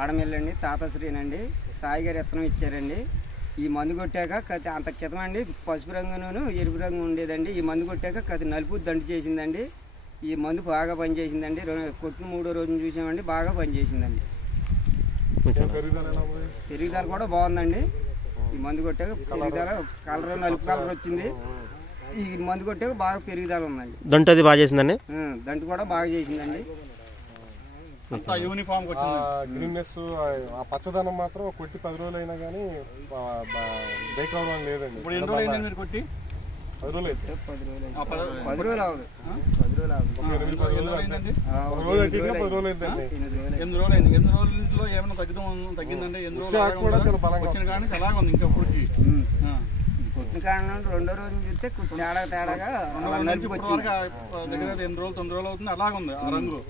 ఆడమిల్లండి తాతశ్రీనండి సాయి గారు విత్తనం ఇచ్చారండి. ఈ మందు కొట్టాక కతి అంత క్రితం అండి పసుపు రంగును ఎరుపు రంగు ఉండేదండి. ఈ మందు కొట్టాక కతి నలుపు దండు చేసిందండి. ఈ మందు బాగా పనిచేసిందండి. కొట్టిన 3వ రోజున చూసామండి, బాగా పనిచేసిందండి. పెరుగుదల కూడా బాగుందండి. ఈ మందు కొట్టాక పెరుగుదల కలర్ నలుపు కలర్ వచ్చింది. ఈ మందు కొట్టాక బాగా పెరుగుదల ఉందండి. దంటు అది బాగా చేసిందండి. దంటు కూడా బాగా చేసిందండి. యూనిఫామ్ గ్రీన్నెస్ ఆ పచ్చదనం మాత్రం కొట్టి 10 రోజులు అయినా కానీ బ్రేక్ అవ్వడం లేదండి. ఇప్పుడు ఎన్ని రోజులు అయింది మీరు కొట్టి? 10 రోజులు అయితే 10 రోజులు అవ్వదు. 10 రోజులు అవ్వదు. 8 రోజులు అయిందండి. 10 రోజులు అయిందండి. 8 రోజులు అయింది. 8 రోజుల్లో ఏమైనా తగ్గిందండి? 8 రోజులు కూడా చాలా బలంగా వచ్చిన కానీ అలాగే ఉంది. ఇంకా ఇప్పుడు కొట్టిన కారణం 2వ రోజు చూస్తే తేడాగా దగ్గర 8 రోజులు 9 రోజులు అవుతుంది. అలాగే ఉంది ఆ రంగు.